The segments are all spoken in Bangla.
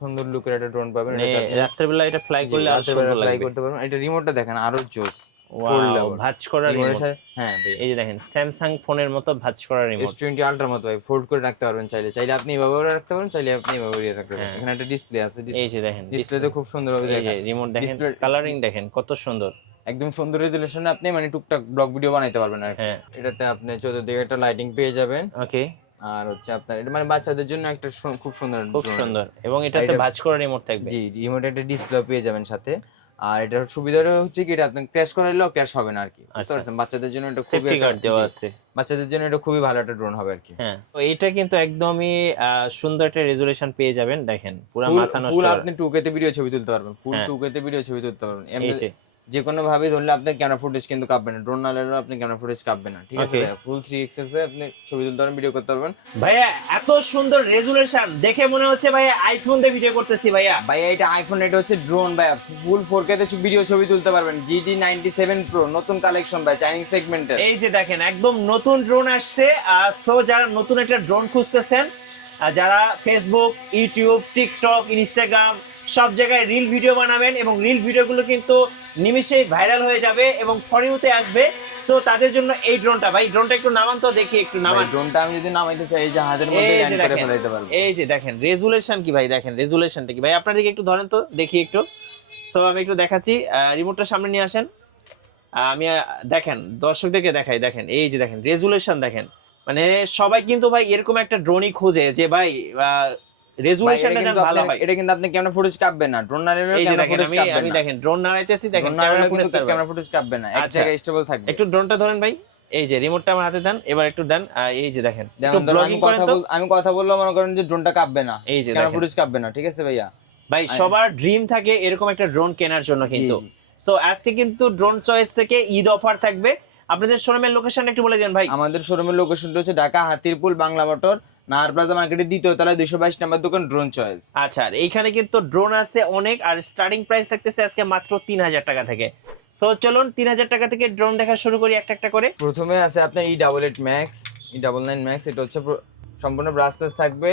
সুন্দর লুকের একটা ড্রোন পাবেন। মানে রাত্রেবেলা এটা ফ্লাই করলে আর সুন্দর ফ্লাই লাগবে। করতে পারবেন। এটা রিমোটটা দেখেন আরো জোস। ওয়াও, ভাঁজ করা রিমোট। হ্যাঁ ভাই, এই যে দেখেন স্যামসাং ফোনের মতো ভাঁজ করা রিমোট। S20 আলট্রার মতো ভাই, ফোল্ড করে রাখতে পারবেন, চাইলে চাইলে আপনি এভাবেও রাখতে পারেন, চাইলে আপনি এভাবেও রাখতে পারেন। হ্যাঁ, এখানে একটা ডিসপ্লে আছে, এই যে দেখেন ডিসপ্লেতে খুব সুন্দরভাবে এই যে দেখা রিমোট দেখেন, ডিসপ্লে, কালারিং দেখেন কত সুন্দর। একদম সুন্দর রেজুলেশনে আপনি মানে টুকটাক ব্লগ ভিডিও বানাইতে পারবেন আর কি। হ্যাঁ, এটাতে আপনি চতুর্দিকে একটা লাইটিং পেয়ে যাবেন। ওকে, আর হচ্ছে আপনার এটা মানে বাচ্চাদের জন্য একটা খুব সুন্দর খুব drone। সুন্দর। এবং এটাতে ভাঁজ করা রিমোট থাকবে। জি, রিমোট একটা ডিসপ্লে পেয়ে যাবেন সাথে। আর এটার সুবিধাটা হচ্ছে কি, এটা আপনি ক্র্যাশ করাইলেও ক্র্যাশ হবে না আর কি, বুঝতে পারছেন? বাচ্চাদের জন্য এটা খুবই সেফটি গার্ড দেওয়া আছে। বাচ্চাদের জন্য এটা খুবই ভালো একটা ড্রোন হবে আর কি। হ্যাঁ, তো এটা কিন্তু একদমই সুন্দর একটা রেজুলেশন পেয়ে যাবেন। দেখেন পুরো মাথা নষ্ট। ফুল আপনি 2K তে ভিডিও ছবি তুলতে পারবেন, ফুল হ্যাঁ। 2K তে ভিডিও ছবি তুলতে পারবেন। এই যে যে কোনো ভাবে ধরলে আপনার ক্যামেরা ফুটেজ কিন্তু কাঁপবে না, ড্রোন না নিলেও আপনি ক্যামেরা ফুটেজ কাঁপবে না, ঠিক আছে? ফুল 3x এ আপনি ছবি তুলতে পারবেন, ভিডিও করতে পারবেন। ভাইয়া এত সুন্দর রেজুলেশন দেখে মনে হচ্ছে ভাইয়া আইফোন দিয়ে ভিডিও করতেছি ভাইয়া। ভাইয়া এটা আইফোন, এটা হচ্ছে ড্রোন ভাইয়া, ফুল 4K তে ভিডিও ছবি তুলতে পারবেন। GT97 Pro নতুন কালেকশন ভাই, চাইনিজ সেগমেন্টের। এই যে দেখেন একদম নতুন ড্রোন আসছে। সো যারা নতুন একটা ড্রোন খুঁজতেছেন, যারা ফেসবুক, ইউটিউব, টিকটক, ইনস্টাগ্রাম সব জায়গায় রিল ভিডিও বানাবেন এবং রিল ভিডিওগুলো কিন্তু নিমিশেই ভাইরাল হয়ে যাবে এবং ফর ইউতে আসবে, সো তাদের জন্য এই ড্রোনটা। ভাই ড্রোনটা একটু নামান তো দেখি, একটু নামান। ড্রোনটা আমি যদি নামাইতে চাই, এই যে হাতের মধ্যে ল্যান্ড করে ফেলাইতে পারবো। এই যে দেখেন রেজুলেশন কি ভাই, দেখেন রেজুলেশনটা কি ভাই, আপনার দিকে একটু ধরেন তো দেখি একটু। সো আমি একটু দেখাচ্ছি, রিমোটটা সামনে নিয়ে আসেন। আমি দেখেন দর্শকদেরকে দেখাই, দেখেন এই যে দেখেন রেজুলেশন দেখেন। মানে সবাই কিন্তু ভাই এরকম একটা ড্রোনই খোঁজে যে ভাই রেজুলেশনটা যেন ভালো হয়। এটা কিন্তু আপনি ক্যামেরা ফুটেজ কাঁপবে না, ড্রোন না নিলেও ক্যামেরা ফুটেজ কাঁপবে না। আমি দেখেন ড্রোন নাড়াইতেছি, দেখেন ক্যামেরা ফুটেজ কাঁপবে না, এক জায়গায় স্টেবল থাকবে। একটু ড্রোনটা ধরেন ভাই, এই যে রিমোটটা আমার হাতে দেন, এবার একটু দেন। এই যে দেখেন একটু যেমন ব্লগিং করেন তো। আমি কথা বললাম, মনে করেন যে ড্রোনটা কাঁপবে না, এই যে ক্যামেরা ফুটেজ কাঁপবে না, ঠিক আছে ভাইয়া? ভাই সবার ড্রিম থাকে এরকম একটা ড্রোন কেনার জন্য কিন্তু। সো আজকে কিন্তু ড্রোন চয়েস থেকে ঈদ অফার থাকবে। আপনাদের শোরুমের লোকেশন একটু বলে দেন ভাই। আমাদের শোরুমের লোকেশনটা হচ্ছে ঢাকা হাতিরপুল বাংলা মোটর, নাহার প্লাজা মার্কেটের দ্বিতীয় তলায় 222 নম্বর দোকান, ড্রোন চয়েস। আচ্ছা, আর এইখানে কিন্তু ড্রোন আছে অনেক, আর স্টার্টিং প্রাইস থাকতেছে আজকে মাত্র 3000 টাকা থেকে। সো চলুন 3000 টাকা থেকে ড্রোন দেখা শুরু করি একটা একটা করে। প্রথমে আছে আপনার E88 ম্যাক্স, E99 ম্যাক্স। এটা হচ্ছে সম্পূর্ণ ব্রাসলেস থাকবে,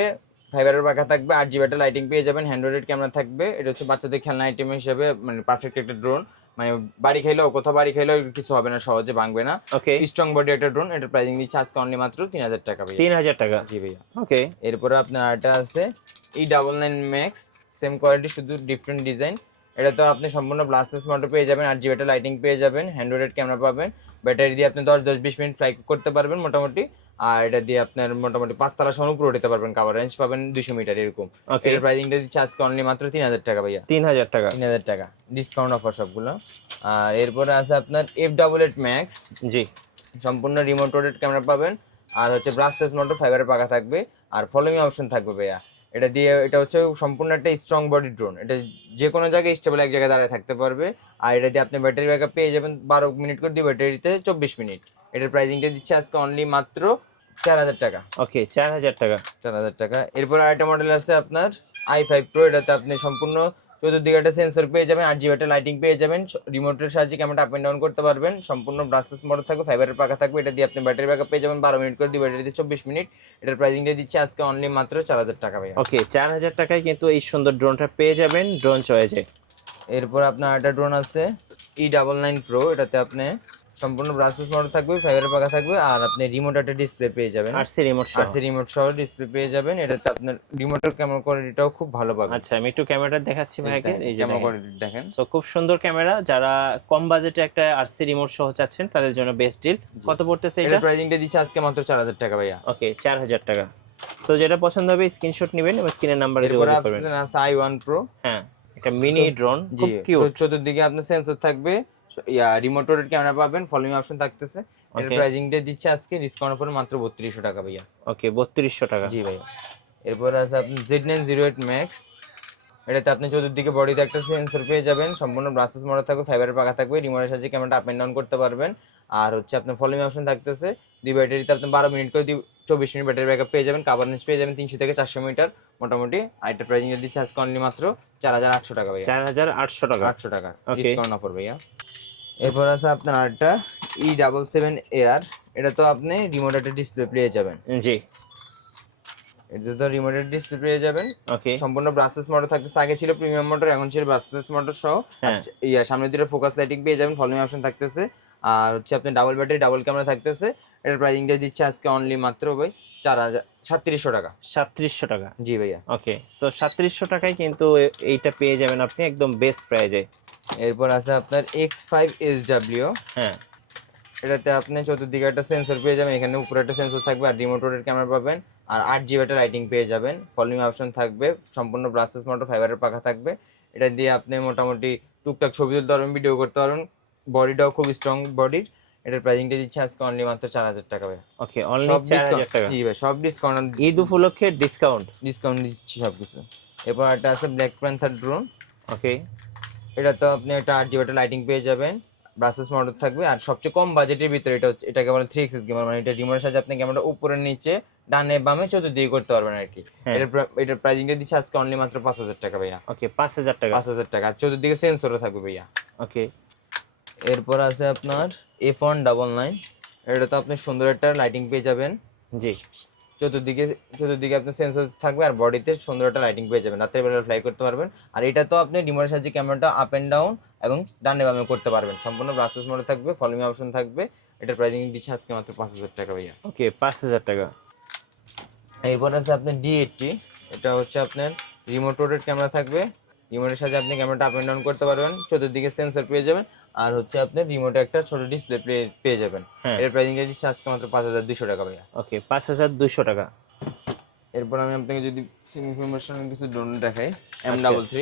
ফাইবারের পাখা থাকবে, 8GB একটা লাইটিং পেয়ে যাবেন, হ্যান্ডহেল্ড ক্যামেরা থাকবে। এটা হচ্ছে বাচ্চাদের খেলনা আইটেম হিসেবে মানে পারফেক্ট একটা ড্রোন, মানে বাড়ি খাইলেও কোথাও বাড়ি খাইলেও কিছু হবে না, সহজে ভাঙবে না। ওকে, স্ট্রং বডি একটা ড্রোন। এটার প্রাইসিং দিচ্ছে আজকে অনলি মাত্র 3000 টাকা ভাই। 3000 টাকা, জি ভাইয়া। ওকে। এরপরে আপনার আরেকটা আছে E99 ম্যাক্স, সেম কোয়ালিটি শুধু ডিফারেন্ট ডিজাইন। এটা তো আপনি সম্পূর্ণ ব্লাস্টলেস মোটর পেয়ে যাবেন, 8GB একটা লাইটিং পেয়ে যাবেন, হ্যান্ডহেল্ড ক্যামেরা পাবেন, ব্যাটারি দিয়ে আপনি 10-20 মিনিট ফ্লাই করতে পারবেন মোটামুটি। আর এটা দিয়ে আপনার মোটামুটি 5 তলা সহ উপরে উঠতে পারবেন, কাভার রেঞ্জ পাবেন 200 মিটার এরকম। এর প্রাইসিংটা দিচ্ছে আজকে অনলি মাত্র 3000 টাকা ভাইয়া। 3000 টাকা, 3000 টাকা ডিসকাউন্ট অফার সবগুলো। আর এরপরে আছে আপনার F88 ম্যাক্স, জি, সম্পূর্ণ রিমোট রোটেট ক্যামেরা পাবেন, আর হচ্ছে ব্রাসলেস মোটর, ফাইবারের পাখা থাকবে, আর ফলোইং অপশন থাকবে ভাইয়া। এটা দিয়ে এটা হচ্ছে সম্পূর্ণ একটা স্ট্রং বডি ড্রোন, এটা যে কোনো জায়গায় স্টেবল এক জায়গায় দাঁড়িয়ে থাকতে পারবে। আর এটা দিয়ে আপনি ব্যাটারি ব্যাকআপ পেয়ে যাবেন 12 মিনিট করে দিয়ে, ব্যাটারিতে 24 মিনিট। এটার প্রাইসিংটা দিচ্ছে আজকে অনলি মাত্র 4000 টাকা। ওকে, 4000 টাকা, 4000 টাকা। এরপর আরেকটা মডেল আছে আপনার i5 Pro, এটাতে আপনি সম্পূর্ণ চতুর্দিকে একটা সেন্সর পেয়ে যাবেন, 8GB একটা লাইটিং পেয়ে যাবেন, রিমোটের সাহায্যে ক্যামেরাটা আপ এন্ড ডাউন করতে পারবেন, সম্পূর্ণ ব্রাসলেস মোটর থাকবে, ফাইবারের পাখা থাকবে। এটা দিয়ে আপনি ব্যাটারি ব্যাকআপ পেয়ে যাবেন 12 মিনিট করে দিয়ে, ব্যাটারিতে 24 মিনিট। এটার প্রাইসিংটা দিচ্ছে আজকে অনলি মাত্র 4000 টাকা ভাই। ওকে, 4000 টাকায় কিন্তু এই সুন্দর ড্রোনটা পেয়ে যাবেন ড্রোন চয়েসে। এরপর আপনার একটা ড্রোন আছে E99 Pro, এটাতে আপনি সম্পূর্ণ ব্রাসলেস মোটর থাকবে, ফাইবারের পাখা থাকবে, আর আপনি রিমোট একটা ডিসপ্লে পেয়ে যাবেন, আরসি রিমোট সহ ডিসপ্লে পেয়ে যাবেন। এটাতে আপনার রিমোটের ক্যামেরা কোয়ালিটিটাও খুব ভালো পাবেন। আচ্ছা, আমি একটু ক্যামেরাটা দেখাচ্ছি ভাইকে। এই যে ক্যামেরা কোয়ালিটি দেখেন, সো খুব সুন্দর ক্যামেরা। যারা কম বাজেটে একটা আরসি রিমোট সহ চাচ্ছেন তাদের জন্য বেস্ট ডিল। কত পড়তেছে এটা? এটার প্রাইসিংটা দিচ্ছে আজকে মাত্র 4000 টাকা ভাইয়া। ওকে, 4000 টাকা। সো যেটা পছন্দ হবে স্ক্রিনশট নেবেন এবং স্ক্রিনের নাম্বারে যোগাযোগ করবেন। এরপর আছে i1 Pro, হ্যাঁ, একটা মিনি ড্রোন, খুব কিউট। চতুর্দিকে আপনার সেন্সর থাকবে, রিমোট রোটেট ক্যামেরা পাবেন, ফলোইং অপশন থাকতেছে। এর প্রাইসিংটা দিচ্ছে আজকে ডিসকাউন্ট অফারে মাত্র 3200 টাকা ভাইয়া। ওকে, 3200 টাকা। জি ভাইয়া। এরপর আছে আপনি Z908 ম্যাক্স, এটাতে আপনি চতুর্দিকে বডিতে একটা সেন্সর পেয়ে যাবেন, সম্পূর্ণ ব্রাসলেস মোটর থাকবে, ফাইবারের পাখা থাকবে, রিমোটের সাহায্যে ক্যামেরাটা আপ এন্ড ডাউন করতে পারবেন। আর হচ্ছে আপনার ফলোইং অপশন থাকতেছে, দুই ব্যাটারিতে আপনি 12 মিনিট করে 24 মিনিট ব্যাটারি ব্যাকআপ পেয়ে যাবেন, কাভার রেঞ্জ পেয়ে যাবেন 300 থেকে 400 মিটার মোটামুটি। আর এটা প্রাইসিং দিচ্ছে আজকে অনলি মাত্র 4800 টাকা ভাইয়া। 4800 টাকা, 800 টাকা ডিসকাউন্ট অফার ভাইয়া। এরপর আছে আপনার আরেকটা E77 Air, এটা তো আপনি রিমোট একটা ডিসপ্লে পেয়ে যাবেন। জি, এটা তো রিমোটেড ডিসপ্লে পেয়ে যাবেন, ওকে সম্পূর্ণ ব্রাসলেস মোটর থাকতেছে। আগে ছিল প্রিমিয়াম মোটর, এখন ছিল ব্রাসলেস মোটর সহ। হ্যাঁ। সামনের দিকে ফোকাস লাইটিং পেয়ে যাবেন, ভলিউম অপশন থাকতেছে। আর হচ্ছে আপনি ডাবল ব্যাটারি ডাবল ক্যামেরা থাকতেছে। এটার প্রাইসিংটা দিচ্ছে আজকে অনলি মাত্র ভাই 3700 টাকা। 3700 টাকা। জি ভাইয়া। ওকে, সো 3700 টাকায় কিন্তু এইটা পেয়ে যাবেন আপনি একদম বেস্ট প্রাইজে। এরপর আছে আপনার X5SW। হ্যাঁ, এটাতে আপনি চতুর্দিকে একটা সেন্সর পেয়ে যাবেন, এখানে উপরে একটা সেন্সর থাকবে আর রিমোট রোডের ক্যামেরা পাবেন আর 8GB একটা লাইটিং পেয়ে যাবেন, ভলিউম অপশন থাকবে, সম্পূর্ণ ব্রাসলেস মোটর ফাইবারের পাখা থাকবে। এটা দিয়ে আপনি মোটামুটি টুকটাক ছবি তুলতে পারবেন, ভিডিও করতে পারবেন, বডিটাও খুব স্ট্রং বডির। এটার প্রাইসিংটা দিচ্ছে আজকে অনলি মাত্র 4000 টাকা ভাই। ওকে, অনলি 4000 টাকা। জি ভাই, সব ডিসকাউন্ট, ঈদ উপলক্ষে ডিসকাউন্ট দিচ্ছি সবকিছু। এরপর একটা আছে ব্ল্যাক প্যান্থার ড্রোন। ওকে, এটা তো আপনি একটা 8GB একটা লাইটিং পেয়ে যাবেন, ব্রাসেস মডেল থাকবে আর সবচেয়ে কম বাজেটের ভিতরে এটা হচ্ছে, এটাকে বলে 3 axis গেমার, মানে এটা রিমোটের সাহায্যে আপনি ক্যামেরাটা উপরে নিচে ডানে বামে চতুর্দিকে করতে পারবেন আর কি। এটার প্রাইসিংটা দিচ্ছে আজকে অনলি মাত্র 5000 টাকা ভাইয়া। ওকে, 5000 টাকা। 5000 টাকা, আর চতুর্দিকে সেন্সরও থাকবে ভাইয়া। ওকে, এরপর আছে আপনার F199। এটা তো আপনি সুন্দর একটা লাইটিং পেয়ে যাবেন, জি, চতুর্দিকে আপনার সেন্সর থাকবে আর বডিতে সুন্দর একটা লাইটিং পেয়ে যাবেন, রাতের বেলা ফ্লাই করতে পারবেন। আর এটা তো আপনি রিমোটের সাহায্যে ক্যামেরাটা আপ এন্ড ডাউন এবং ডানে বামে করতে পারবেন, সম্পূর্ণ ব্রাসলেস মোডে থাকবে, ভলিউম অপশন থাকবে। এটার প্রাইসিং দিচ্ছে আজকে মাত্র 5000 টাকা ভাইয়া। ওকে, 5000 টাকা। এরপর আছে আপনার D80। এটা হচ্ছে আপনার রিমোট রোটেড ক্যামেরা থাকবে, রিমোটের সাথে আপনি ক্যামেরাটা আপ এন্ড ডাউন করতে পারবেন, চতুর্দিকে সেন্সর পেয়ে যাবেন আর হচ্ছে আপনি রিমোটে একটা ছোট ডিসপ্লে পেয়ে যাবেন। এর প্রাইসিং দিচ্ছে আজকে মাত্র 5200 টাকা ভাইয়া। ওকে, 5200 টাকা। এরপর আমি আপনাকে যদি সেমি প্রফেশনাল কিছু ড্রোন দেখাই, M33।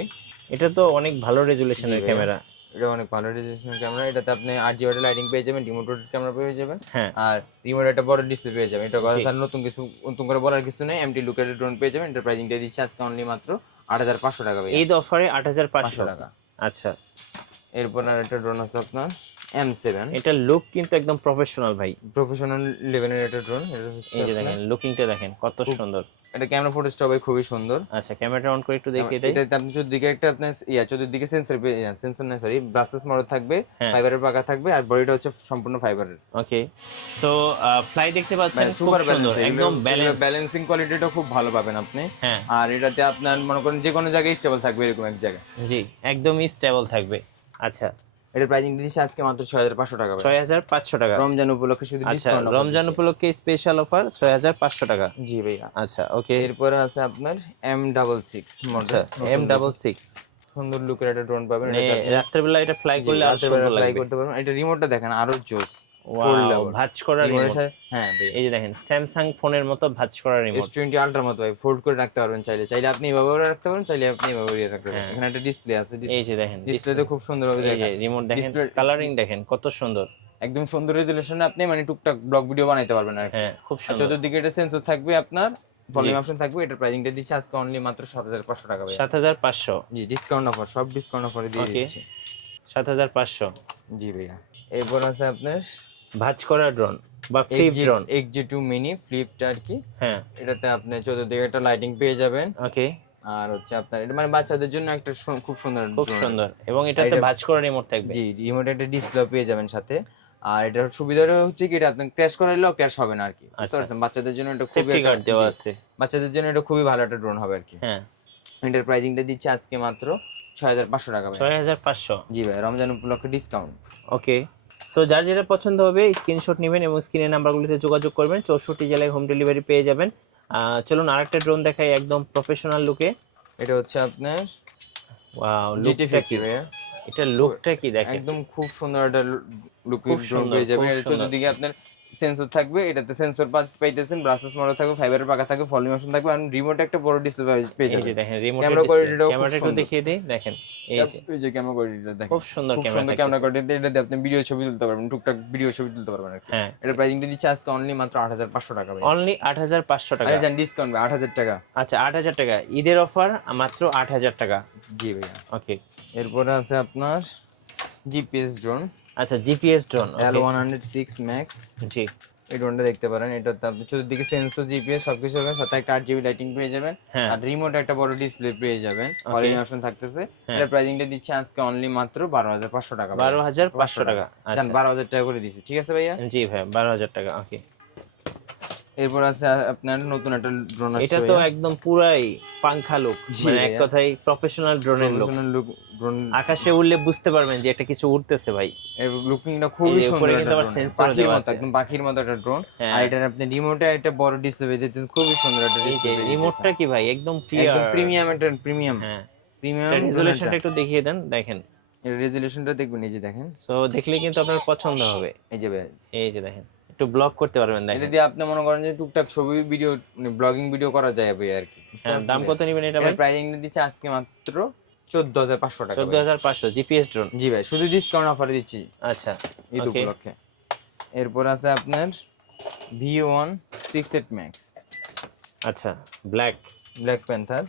এটা তো অনেক ভালো রেজুলেশনের ক্যামেরা। এটা অনেক ভালো রেজুলেশন ক্যামেরা, এটাতে আপনি 8GB লাইটিং পেয়ে যাবেন, রিমোট রোটেড ক্যামেরা পেয়ে যাবেন হ্যাঁ, আর রিমোট একটা বড় ডিসপ্লে পেয়ে যাবেন। এটা কথা নতুন করে বলার কিছু নেই, এমটি লুকের ড্রোন পেয়ে যাবেন। এটার প্রাইসিংটা দিচ্ছে আজকে অনলি মাত্র 8500 টাকা ভাই। ঈদ অফারে 8500 টাকা। আচ্ছা, এরপর আর একটা ড্রোন আছে আপনার M7। এটা লুক কিন্তু একদম প্রফেশনাল ভাই, প্রফেশনাল লেভেলের একটা ড্রোন। এই যে দেখেন লুকিংটা দেখেন কত সুন্দর। এটা ক্যামেরা ফুটেজটা ভাই খুবই সুন্দর। আচ্ছা, ক্যামেরাটা অন করে একটু দেখিয়ে দেই। এটাতে আপনি চতুর্দিকে একটা আপনার চতুর্দিকে সেন্সর না সরি ব্রাসলেস মডেল থাকবে, হ্যাঁ। ফাইবারের পাকা থাকবে আর বডিটা হচ্ছে সম্পূর্ণ ফাইবারের। ওকে, সো ফ্লাই দেখতে পাচ্ছেন খুব সুপার সুন্দর, একদম ব্যালেন্সিং কোয়ালিটিটা খুব ভালো পাবেন আপনি। হ্যাঁ, আর এটাতে আপনার মনে করেন যে কোনো জায়গায় স্টেবল থাকবে এরকম এক জায়গায়। জি, একদমই স্টেবল থাকবে। আচ্ছা, এটার প্রাইসিং দিচ্ছি আজকে মাত্র 6500 টাকা ভাই। 6500 টাকা। রমজান উপলক্ষে শুধু আচ্ছা, ডিসকাউন্ট। রমজান উপলক্ষে স্পেশাল অফার 6500 টাকা। জি ভাইয়া। আচ্ছা, ওকে, এরপরে আছে আপনার M66 আচ্ছা, মডেল, M66 সুন্দর লুকের একটা ড্রোন পাবেন। মানে রাত্রেবেলা এটা ফ্লাই করলে আর সুন্দর ফ্লাই লাগবে। করতে পারবেন। এটা রিমোটটা দেখেন আরো জোস। ওয়াও, ভাঁজ করা রিমোট। হ্যাঁ ভাই, এই যে দেখেন স্যামসাং ফোনের মতো ভাঁজ করা রিমোট। S20 আলট্রার মতো ভাই, ফোল্ড করে রাখতে পারবেন, চাইলে আপনি এভাবেও রাখতে পারেন, চাইলে আপনি এভাবেও রাখতে পারবেন। এখানে একটা ডিসপ্লে আছে, এই যে দেখেন ডিসপ্লেতে খুব সুন্দর ভাবে এই যে দেখেন রিমোট দেখেন, কালারিং দেখেন কত সুন্দর, একদম সুন্দর রেজুলেশনে আপনি মানে টুকটাক ব্লগ ভিডিও বানাইতে পারবেন আর কি। হ্যাঁ, খুব আর সুন্দর। চতুর্দিকে এটা সেন্সর থাকবে আপনার, ভলিউম অপশন থাকবে। এটার প্রাইসিংটা দিচ্ছে আজকে অনলি মাত্র 7500 টাকা ভাই। 7500। জি, ডিসকাউন্ট অফার, সব ডিসকাউন্ট অফারে দিয়ে ওকে, দিচ্ছি। 7500। জি ভাইয়া। এরপর আছে আপনার ভাঁজ করা ড্রোন বা ফ্লিপ ড্রোন। XG2 মিনি ফ্লিপটা আর কি। হ্যাঁ, এটাতে আপনি চতুর্দিকে একটা লাইটিং পেয়ে যাবেন ওকে, আর হচ্ছে আপনার এটা মানে বাচ্চাদের জন্য একটা খুব সুন্দর খুব drone। সুন্দর, এবং এটাতে ভাঁজ করা রিমোট থাকবে। জি, রিমোট একটা ডিসপ্লে পেয়ে যাবেন সাথে। আর এটার সুবিধাটা হচ্ছে কি, এটা আপনি ক্র্যাশ করাইলেও ক্র্যাশ হবে না আর কি, বুঝতে পারছেন? বাচ্চাদের জন্য এটা খুবই সেফটি গার্ড দেওয়া আছে। বাচ্চাদের জন্য এটা খুবই ভালো একটা ড্রোন হবে আর কি। হ্যাঁ, এটার প্রাইসিংটা দিচ্ছে আজকে মাত্র 6500 টাকা ভাই। 6500। জি ভাই, রমজান উপলক্ষে ডিসকাউন্ট। ওকে, সো যার যেটা পছন্দ হবে স্ক্রিনশট নেবেন এবং স্ক্রিনের নাম্বারগুলোতে যোগাযোগ করবেন। 64 জেলায় হোম ডেলিভারি পেয়ে যাবেন। চলুন আরেকটা ড্রোন দেখাই একদম প্রফেশনাল লুকে। এটা হচ্ছে আপনার ওয়াও, GT50 ভাই। এটা লুকটা কি দেখেন, একদম খুব সুন্দর একটা লুকের ড্রোন পেয়ে যাবেন। এর চতুর্দিকে আপনার সেন্সর থাকবে, এটাতে সেন্সর পাইতেছেন, ব্রাসলেস মডেল থাকবে, ফাইবারের পাকা থাকবে, ভলিউম অপশন থাকবে আর রিমোট একটা বড় ডিসপ্লে পেয়ে এই যে যাবেন। দেখেন রিমোট ক্যামেরা কোয়ালিটিটাও খুব ক্যামেরাটা একটু সুন্দর। দেখিয়ে দেই, দেখেন এই যে ক্যামেরা কোয়ালিটিটা দেখেন, খুব সুন্দর ক্যামেরা কোয়ালিটি। এটাতে আপনি ভিডিও ছবি তুলতে পারবেন, টুকটাক ভিডিও ছবি তুলতে পারবেন আর কি। হ্যাঁ, এটার প্রাইসিংটা দিচ্ছে আজকে অনলি মাত্র 8500 টাকা ভাই। অনলি 8500 টাকা। আচ্ছা জান, ডিসকাউন্ট 8000 টাকা। আচ্ছা, 8000 টাকা ঈদের অফার, মাত্র 8000 টাকা। জি ভাইয়া। ওকে, এরপরে আছে আপনার জিপিএস ড্রোন। আচ্ছা, জিপিএস ড্রোন L106 Max। জি, এই ড্রোনটা দেখতে পারেন। এটাতে আপনি চতুর্দিকে সেন্সর, জিপিএস সবকিছু হবে, সাথে একটা 8GB লাইটিং পেয়ে যাবেন হ্যাঁ, আর রিমোট একটা বড় ডিসপ্লে পেয়ে যাবেন, ভলিউম অপশন থাকতেছে। এর প্রাইসিংটা দিচ্ছে আজকে অনলি মাত্র 12500 টাকা। 12500 টাকা। জান 12000 টাকা করে দিছি, ঠিক আছে ভাইয়া? জি ভাই, 12000 টাকা। ওকে, এরপর আছে আপনার নতুন একটা ড্রোন আসছে এটা তো একদম পুরাই পাংখা লুক, জি মানে এক ভাইয়া। কথায় প্রফেশনাল ড্রোনের লুক। প্রফেশনাল লুক ড্রোন, আকাশে উড়লে বুঝতে পারবেন যে একটা কিছু উঠতেছে ভাই। এর লুকিংটা এই খুবই যে সুন্দর উপরে একটা কিন্তু আবার ড্রোন, সেন্সর পাখির দেওয়া মতো, আছে। একদম পাখির মতো একটা ড্রোন। আর হ্যাঁ, এটার আপনি রিমোটে একটা বড় ডিসপ্লে পেয়ে যেতেন, খুবই সুন্দর একটা এই যে ডিসপ্লে পেয়ে যেতেছেন। রিমোটটা কি ভাই একদম একদম ক্লিয়ার। প্রিমিয়াম একটা প্রিমিয়াম হ্যাঁ, এটা প্রিমিয়াম ড্রোন এটা। রেজুলেশনটা একটু দেখিয়ে দেন, দেখেন। এর রেজুলেশনটা দেখবেন, এই যে দেখেন, সো দেখলে কিন্তু আপনার পছন্দ হবে। এই যে ভাই। এই যে দেখেন, একটু ব্লক করতে পারবেন, এটা দেখেন। দিয়ে আপনি মনে করেন যে টুকটাক ছবি ভিডিও, মানে ব্লগিং ভিডিও করা যায় ভাই আর কি, বুঝতে হ্যাঁ, পারছেন দাম ভাই? কত নেবেন এটা এর ভাই? প্রাইসিং দিচ্ছে আজকে মাত্র 14,500 টাকা ভাই। 14,500 জিপিএস ড্রোন। জি ভাই, শুধু ডিসকাউন্ট অফারে দিচ্ছি আচ্ছা, ঈদ ওকে। উপলক্ষে। এরপর আছে আপনার V1 68 ম্যাক্স আচ্ছা, ব্ল্যাক। Black panther.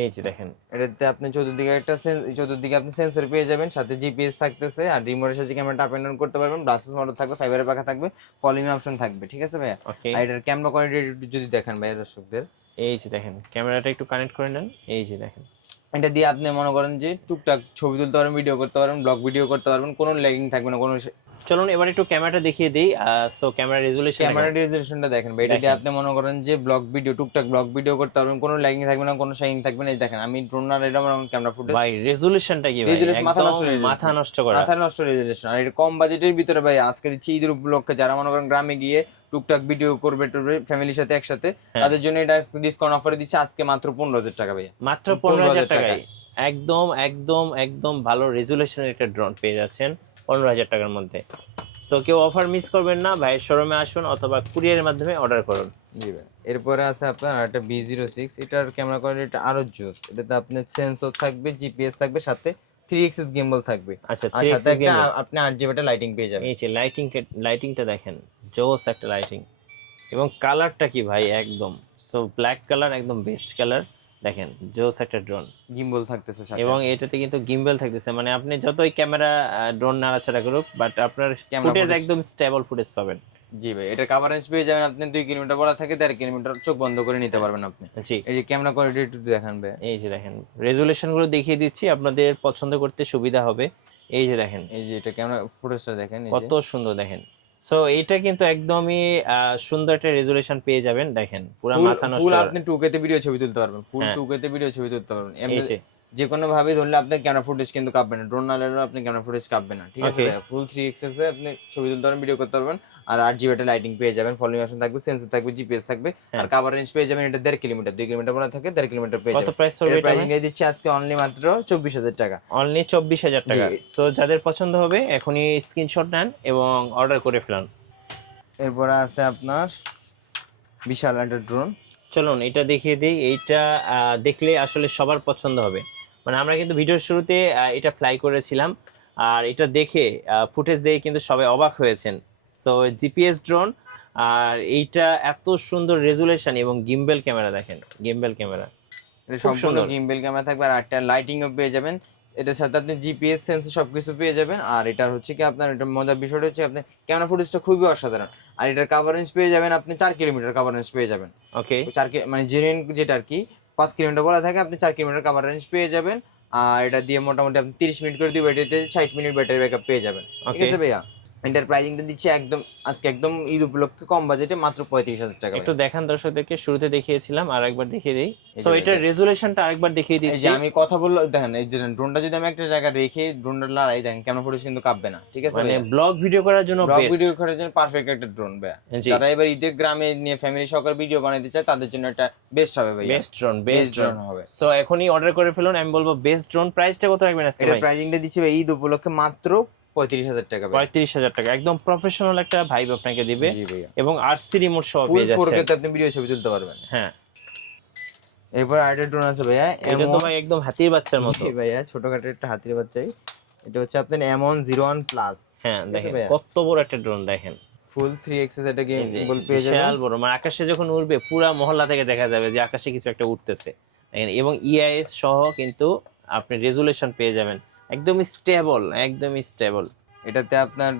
এই যে দেখেন, এটাতে আপনি চতুর্দিকে আপনি সেন্সর পেয়ে যাবেন, সাথে জিপিএস থাকতেছে, আর রিমোটের সাথে ক্যামেরাটা আপ এন্ড ডাউন করতে পারবেন, ব্রাসেস মোটর থাকবে, ফাইবারের পাখা থাকবে, ফলিং অপশন থাকবে, ঠিক আছে ভাইয়া? ওকে। আর এটার ক্যামেরা কোয়ালিটি যদি দেখেন ভাইয়া দর্শকদের, এই যে দেখেন, ক্যামেরাটা একটু কানেক্ট করে নেন। এই যে দেখেন, এটা দিয়ে আপনি মনে করেন যে টুকটাক ছবি তুলতে পারবেন, ভিডিও করতে পারবেন, ব্লগ ভিডিও করতে পারবেন, কোনো ল্যাগিং থাকবে না, কোনো। চলুন এবার একটু ক্যামেরাটা দেখিয়ে দিই। সো ক্যামেরা রেজুলেশন ক্যামেরা রেজোলিউশনটা দেখেন ভাই, এটা দিয়ে আপনি মনে করেন যে ব্লগ ভিডিও, টুকটাক ব্লগ ভিডিও করতে পারবেন, কোনো ল্যাগিং থাকবে না, কোনো শাইনিং থাকবে না। এই দেখেন, আমি ড্রোন আর এটা আমার ক্যামেরা ফুটেজ, ভাই রেজুলেশনটা কি ভাই, রেজোলিউশন মাথা একদম নষ্ট হয়ে যাবে, মাথা নষ্ট করা। মাথা নষ্ট রেজোলিউশন। আর এটা কম বাজেটের ভিতরে ভাই আজকে দিচ্ছি ঈদের উপলক্ষে, যারা মনে করেন গ্রামে গিয়ে টুকটাক ভিডিও করবে টুরবে ফ্যামিলির সাথে একসাথে, হ্যাঁ। তাদের জন্য এটা ডিসকাউন্ট অফারে দিচ্ছে আজকে মাত্র 15,000 টাকা ভাই। মাত্র 15,000 টাকায় একদম একদম একদম ভালো রেজুলেশনের একটা ড্রোন পেয়ে যাচ্ছেন 15,000 টাকার মধ্যে। সো কেউ অফার মিস করবেন না ভাই, শোরুমে আসুন অথবা কুরিয়ারের মাধ্যমে অর্ডার করুন। জি ভাই। এরপরে আছে আপনার একটা B06, এটার ক্যামেরা কোয়ালিটি আরো জোস। এটাতে আপনার সেন্সর থাকবে, জিপিএস থাকবে, সাথে 3 এক্সিস গিম্বল থাকবে, আচ্ছা, আর 3 সাথে axis একটা gimbal। আপনি 8GB লাইটিং পেয়ে যাবেন। এই যে লাইটিংটা দেখেন, জোস একটা লাইটিং। এবং কালারটা কি ভাই, একদম সো ব্ল্যাক কালার, একদম বেস্ট কালার। দেখেন, জোস একটা ড্রোন। গিম্বল থাকতেছে সাথে। এবং এটাতে কিন্তু গিম্বেল থাকতেছে, মানে আপনি যতই ক্যামেরা ড্রোন নাড়াচাড়া করুক, বাট আপনার ফুটেজ একদম স্টেবল ফুটেজ পাবেন। জি ভাই, এটা কভারেজ পেয়ে যাবেন আপনি 2 কিলোমিটার বলা থাকে, 1.5 কিলোমিটার চোখ বন্ধ করে নিতে পারবেন আপনি। জি, এই যে ক্যামেরা কোয়ালিটি একটু দেখান ভাই। এই যে দেখেন, রেজুলেশন গুলো দেখিয়ে দিচ্ছি, আপনাদের পছন্দ করতে সুবিধা হবে। এই যে দেখেন, এই যে এটা ক্যামেরা ফুটেজটা দেখেন, এই কত যে সুন্দর দেখেন। সো এটা কিন্তু একদমই সুন্দর একটা রেজুলেশন পেয়ে যাবেন, দেখেন পুরো মাথা নষ্ট ফুল করা। আপনি 2K তে ভিডিও ছবি তুলতে পারবেন, ফুল হ্যাঁ। 2K তে ভিডিও ছবি তুলতে পারবেন। এই এমনি যে যে কোনো ভাবে ধরলে আপনার ক্যামেরা ফুটেজ কিন্তু কাঁপবে না, ড্রোন না লাগলেও আপনি ক্যামেরা ফুটেজ কাঁপবে না, ঠিক আছে Okay. ভাই? ফুল 3 এক্সেস এ আপনি ছবি তুলতে পারবেন, ভিডিও করতে পারবেন, আর 8GB লাইটিং পেয়ে যাবেন, ফলিং অপশন থাকবে, সেন্সর থাকবে, জিপিএস থাকবে, আর হ্যাঁ। কভার রেঞ্জ পেয়ে যাবেন এটা 1.5 কিলোমিটার, 2 কিলোমিটার বলা থাকে, 1.5 কিলোমিটার পেয়ে কত যাবেন। প্রাইস পড়বে এর এটা? প্রাইসিং এ দিচ্ছি আজকে অনলি মাত্র 24,000 টাকা। অনলি 24,000 টাকা। জি। সো যাদের পছন্দ হবে এখনই স্ক্রিনশট নেন এবং অর্ডার করে ফেলুন। এরপরে আছে আপনার বিশাল একটা ড্রোন। চলুন এটা দেখিয়ে দিই। এইটা দেখলে আসলে সবার পছন্দ হবে। মানে আমরা কিন্তু ভিডিওর শুরুতে এটা ফ্লাই করেছিলাম, আর এটা দেখে ফুটেজ দেখে কিন্তু সবাই অবাক হয়েছেন। সো জিপিএস ড্রোন, আর এইটা এত সুন্দর রেজুলেশন এবং গিম্বেল ক্যামেরা, দেখেন গিম্বেল ক্যামেরা এটা খুব সম্পূর্ণ সুন্দর। গিম্বেল ক্যামেরা থাকবে, আর একটা লাইটিংও পেয়ে যাবেন। এটার সাথে আপনি জিপিএস সেন্সর সবকিছু পেয়ে যাবেন। আর এটার হচ্ছে কি আপনার এটা মজার বিষয়টা হচ্ছে আপনি ক্যামেরা ফুটেজটা খুবই অসাধারণ। আর এটার কভারেজ পেয়ে যাবেন আপনি 4 কিলোমিটার কভারেজ পেয়ে যাবেন। ওকে, 4 মানে জেনুইন যেটা আর কি 5 কিলোমিটার বলা থাকে, আপনি 4 কিলোমিটার কভারেজ পেয়ে যাবেন। আর এটা দিয়ে মোটামুটি আপনি 30 মিনিট করে দিবেন, এটাতে 60 মিনিট ব্যাটারি ব্যাকআপ পেয়ে যাবেন, ঠিক Okay. আছে ভাইয়া? এটার প্রাইসিংটা দিচ্ছি একদম আজকে একদম ঈদ উপলক্ষে কম বাজেটে মাত্র 35,000 টাকা। একটু দেখান দর্শকদেরকে, শুরুতে দেখিয়েছিলাম আর একবার দেখিয়ে দিই। এই সো যে এটার রেজুলেশনটা আরেকবার দেখিয়ে এই দিচ্ছি। যে আমি কথা বললো দেখেন, এই যে ড্রোনটা যদি আমি একটা জায়গায় রেখে ড্রোনটা লড়াই দেখেন ক্যামেরা ফুটেজ কিন্তু কাঁপবে না, ঠিক আছে? মানে ব্লগ ভিডিও করার জন্য ব্লগ বেস্ট। ভিডিও করার জন্য পারফেক্ট একটা ড্রোন ভাইয়া। জি। যারা এবার ঈদের গ্রামে নিয়ে ফ্যামিলি সহকারে ভিডিও বানাতে চায় তাদের জন্য এটা বেস্ট হবে ভাইয়া, best drone, best best drone drone হবে। সো এখনই অর্ডার করে ফেলুন। আমি বলবো বেস্ট ড্রোন। প্রাইসটা কত রাখবেন আজকে এটা ভাই? প্রাইসিংটা দিচ্ছি ভাই ঈদ উপলক্ষে মাত্র 35,000 টাকা ভাই। 35,000 টাকা, একদম প্রফেশনাল একটা ভাইব আপনাকে দিবে। জি ভাইয়া, এবং আরসি রিমোট সহ ফুল পেয়ে 4K যাচ্ছেন। তে আপনি ভিডিও ছবি তুলতে পারবেন। হ্যাঁ, এরপর আরেকটা ড্রোন আছে ভাইয়া, এটা তো ভাই একদম হাতির বাচ্চার মতো। জি ভাইয়া, ছোটখাটো একটা হাতির বাচ্চাই। এটা হচ্ছে আপনার M1 01 প্লাস। হ্যাঁ, ঠিক আছে দেখেন ভাইয়া? কত বড় একটা ড্রোন, দেখেন ফুল 3 এক্সেস একটা গেম এই যে বল পেয়ে যাবেন। বিশাল বড়, মানে আকাশে যখন উড়বে পুরা মহল্লা থেকে দেখা যাবে যে আকাশে কিছু একটা উঠতেছে, দেখেন। এবং ইআইএস সহ কিন্তু আপনি রেজুলেশন পেয়ে যাবেন, একদমই স্টেবল, একদমই স্টেবল। এটাতে আপনার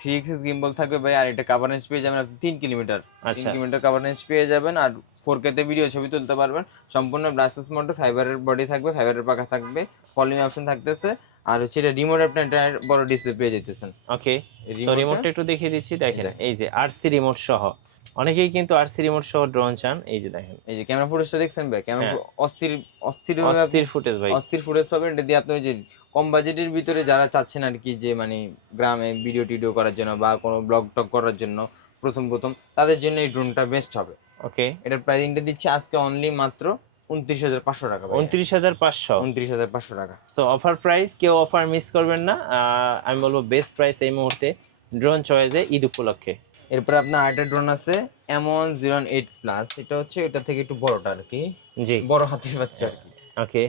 3 এক্সিস গিম্বল থাকবে ভাই, আর এটা কভারেজ পেয়ে যাবেন আপনি 3 কিলোমিটার। 3 আচ্ছা, কিলোমিটার কভারেজ পেয়ে যাবেন, আর 4K তে ভিডিও ছবি তুলতে পারবেন। সম্পূর্ণ ব্রাসেস মোটর, ফাইবারের বডি থাকবে, ফাইবারের পাখা থাকবে, ফলিং অপশন থাকতেছে, আর হচ্ছে এটা রিমোট আপনি একটা বড় ডিসপ্লে পেয়ে যেতেছেন। ওকে, সো রিমোটটা একটু দেখিয়ে দিচ্ছি, দেখেন এই যে আরসি রিমোট সহ। অনেকেই কিন্তু আরসি রিমোট সহ ড্রোন চান, এই যে দেখেন। এই যে ক্যামেরা ফুটেজটা দেখছেন ভাই, ক্যামেরা হ্যাঁ। অস্থির অস্থির অস্থির ফুটেজ ভাই। অস্থির ফুটেজ পাবেন। এটা দিয়ে আপনি ওই যে কম বাজেটের ভিতরে যারা চাচ্ছেন আর কি, যে মানে গ্রামে ভিডিও টিডিও করার জন্য বা কোনো ব্লগ টক করার জন্য প্রথম তাদের জন্য এই ড্রোনটা বেস্ট হবে। ওকে, এটার প্রাইসিংটা দিচ্ছি আজকে অনলি মাত্র 29,500 টাকা ভাই। 29,500। 29,500 টাকা। সো অফার প্রাইস, কেউ অফার মিস করবেন না। আমি বলবো বেস্ট প্রাইস এই মুহূর্তে ড্রোন চয়েসে ঈদ উপলক্ষে। এরপরে আপনার আরেকটা ড্রোন আছে M108 প্লাস। এটা হচ্ছে এটা থেকে একটু বড়টা আর কি, জি, বড় হাতির বাচ্চা আর কি। ওকে,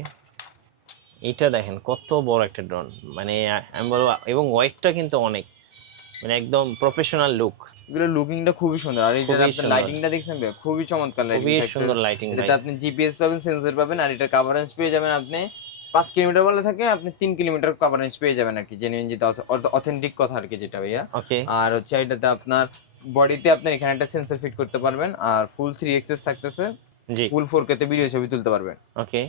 এটা দেখেন কত বড় একটা ড্রোন, মানে আমি বলবো, এবং ওয়েটটা কিন্তু অনেক, মানে একদম প্রফেশনাল লুক। এগুলো লুকিংটা খুবই সুন্দর। আর এটা খুবই আপনি সুন্দর। লাইটিংটা দেখছেন ভাই, খুবই চমৎকার লাইটিং। খুবই সুন্দর লাইটিং ভাই। এটাতে আপনি জিপিএস পাবেন, সেন্সর পাবেন, আর এটা কভারেজ পেয়ে যাবেন আপনি 5 কিলোমিটার বলে থাকে, আপনি 3 কিলোমিটার কভারেজ পেয়ে যাবেন আর কি, জেনুইন যেটা অথেন্টিক কথা আর কি যেটা ভাইয়া। ওকে, আর হচ্ছে এটাতে আপনার বডিতে আপনার এখানে একটা সেন্সর ফিট করতে পারবেন, আর ফুল 3 এক্সেস থাকতেছে, জি, ফুল 4K তে ভিডিও ছবি তুলতে পারবেন। ওকে।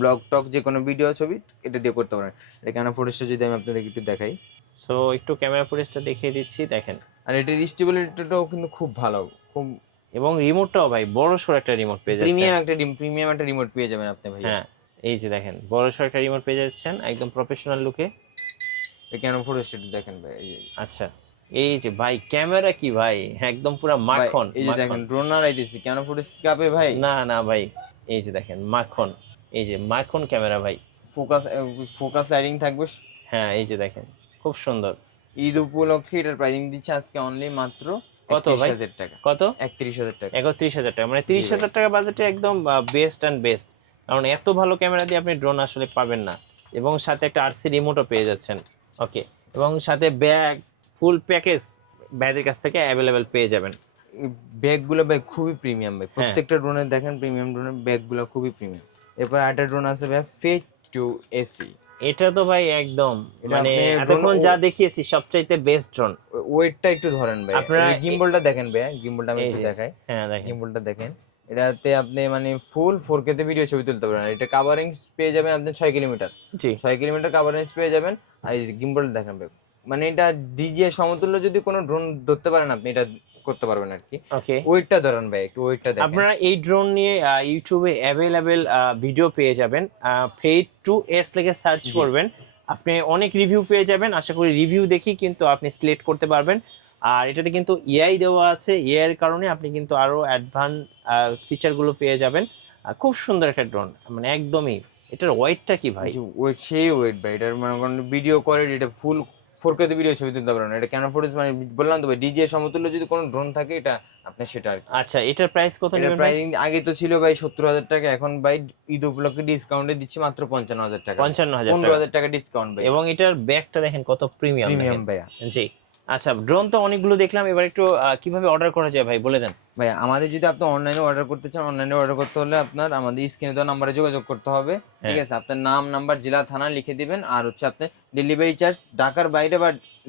ব্লগ টক যে কোনো ভিডিও ছবি এটা দিয়ে করতে পারেন। এটা ক্যামেরা ফুটেজটা যদি আমি আপনাদের একটু দেখাই। সো একটু ক্যামেরা ফুটেজটা দেখিয়ে দিচ্ছি, দেখেন। আর এটার স্টেবিলিটিটাও কিন্তু খুব ভালো, খুব এবং রিমোটটাও ভাই বড় সড় একটা রিমোট পেয়ে যাচ্ছেন। প্রিমিয়াম একটা রিমোট পেয়ে যাবেন আপনি ভাই। হ্যাঁ, এই যে দেখেন বড় সড় একটা রিমোট পেয়ে যাচ্ছেন একদম প্রফেশনাল লুকে। এই ক্যামেরা ফুটেজটা একটু দেখেন ভাই। এই যে আচ্ছা, এই যে ভাই ক্যামেরা কি ভাই, একদম পুরো মাখন। এই যে দেখেন ড্রোন আর আইতেছি, ক্যামেরা ফুটেজ কাপে ভাই। না না ভাই, এই যে দেখেন মাখন, এই যে মাখন ক্যামেরা ভাই। ফোকাস লাইটিং থাকবে। হ্যাঁ, এই যে দেখেন খুব সুন্দর। ঈদ উপলক্ষে এটার প্রাইসিং দিচ্ছে আজকে অনলি মাত্র কত ভাই? 31,000 টাকা। কত? 31,000 টাকা। 31,000 টাকা, মানে 30,000 টাকা বাজেটে একদম বেস্ট অ্যান্ড বেস্ট। কারণ এত ভালো ক্যামেরা দিয়ে আপনি ড্রোন আসলে পাবেন না। এবং সাথে একটা আরসি রিমোটও পেয়ে যাচ্ছেন। ওকে, এবং সাথে ব্যাগ, ফুল প্যাকেজ ভাইদের কাছ থেকে অ্যাভেলেবেল পেয়ে যাবেন। ব্যাগগুলো ভাই খুবই প্রিমিয়াম ভাই, প্রত্যেকটা ড্রোনের দেখেন প্রিমিয়াম ড্রোনের ব্যাগগুলো খুবই প্রিমিয়াম। এরপর আরেকটা ড্রোন আছে ভাই ফেট 2 এসি। এটা তো ভাই একদম মানে আপনি এতক্ষণ যা দেখিয়েছি সবচাইতে বেস্ট ড্রোন। ওয়েটটা একটু ধরেন ভাই, আপনারা গিম্বলটা দেখেন ভাই, গিম্বলটা আমি এই একটু যে, দেখাই। হ্যাঁ দেখেন, গিম্বলটা দেখেন, এটাতে আপনি মানে ফুল 4K তে ভিডিও ছবি তুলতে পারবেন। এটা কাভারিং পেয়ে যাবেন আপনি 6 কিলোমিটার, জি, 6 কিলোমিটার কাভারেজ পেয়ে যাবেন। আর এই গিম্বলটা দেখেন ভাই, মানে এটা ডিজিএ সমতুল্য যদি কোনো ড্রোন ধরতে পারেন আপনি, এটা করতে পারবেন আর কি। ওকে। ওয়েটটা ধরেন ভাই, একটু ওয়েটটা দেখেন। আপনারা এই ড্রোন নিয়ে ইউটিউবে অ্যাভেলেবেল ভিডিও পেয়ে যাবেন। ফেট 2S লিখে সার্চ করবেন, আপনি অনেক রিভিউ পেয়ে যাবেন। আশা করি রিভিউ দেখি কিন্তু আপনি সিলেক্ট করতে পারবেন। আর এটাতে কিন্তু এআই দেওয়া আছে, এআই এর কারণে আপনি কিন্তু আরো অ্যাডভান্স ফিচারগুলো পেয়ে যাবেন। খুব সুন্দর একটা ড্রোন, মানে একদমই। এটার ওয়েটটা কি ভাই? ওয়েট সেই ওয়েট ভাই, এটার মনে করেন ভিডিও কোয়ালিটি, এটা ফুল 4K তে ভিডিও ছবি তুলতে পারবেন। এটা ক্যামেরা ফুটেজ মানে বললাম তো ভাই, ডিজে সমতুল্য যদি কোনো ড্রোন থাকে এটা আপনি সেটা আর কি। আচ্ছা, এটার প্রাইস কত এটার নেবেন ভাই? প্রাইসিং আগে তো ছিল ভাই 70,000 টাকা, এখন ভাই ঈদ উপলক্ষে ডিসকাউন্টে দিচ্ছি মাত্র 55,000 টাকা। 55,000 টাকা। 15,000 টাকা ডিসকাউন্ট ভাই। এবং এটার ব্যাগটা দেখেন কত প্রিমিয়াম ভাইয়া। জি। আচ্ছা, ড্রোন তো অনেকগুলো দেখলাম, এবার একটু কিভাবে অর্ডার করা যায় ভাই বলে দেন। ভাই আমাদের যদি আপনি অনলাইনে অর্ডার করতে চান, অনলাইনে অর্ডার করতে হলে আপনার আমাদের স্ক্রিনে দেওয়া নাম্বারে যোগাযোগ করতে হবে। ঠিক আছে, আপনার নাম, নাম্বার, জেলা, থানা লিখে দিবেন। আর হচ্ছে আপনি ডেলিভারি চার্জ ঢাকার বাইরে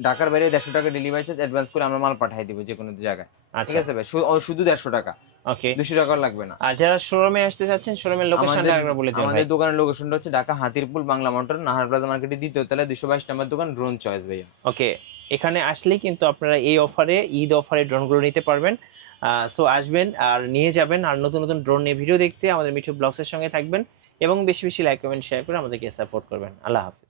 150 টাকা ডেলিভারি চার্জ অ্যাডভান্স করে আমরা মাল পাঠিয়ে দিব যে কোনো জায়গায়। ঠিক আছে ভাই, শুধু 150 টাকা, ওকে, 200 টাকা লাগবে না। আর যারা শোরুমে আসতে চাচ্ছেন, শোরুমের লোকেশনটা একবার বলে দিন ভাই। আমাদের দোকানের লোকেশনটা হচ্ছে ঢাকা হাতিরপুল বাংলা মোটর, নাহার প্লাজা মার্কেটের 2য় তলায় 222 নম্বর দোকান, ড্রোন চয়েস ভাইয়া। ওকে, এখানে আসলেই কিন্তু আপনারা এই অফারে, ঈদ অফারে ড্রোনগুলো নিতে পারবেন। সো আসবেন আর নিয়ে যাবেন। আর নতুন নতুন ড্রোন নিয়ে ভিডিও দেখতে আমাদের মিঠু ব্লগসের সঙ্গে থাকবেন এবং বেশি বেশি লাইক, কমেন্ট, শেয়ার করে আমাদেরকে সাপোর্ট করবেন। আল্লাহ হাফিজ।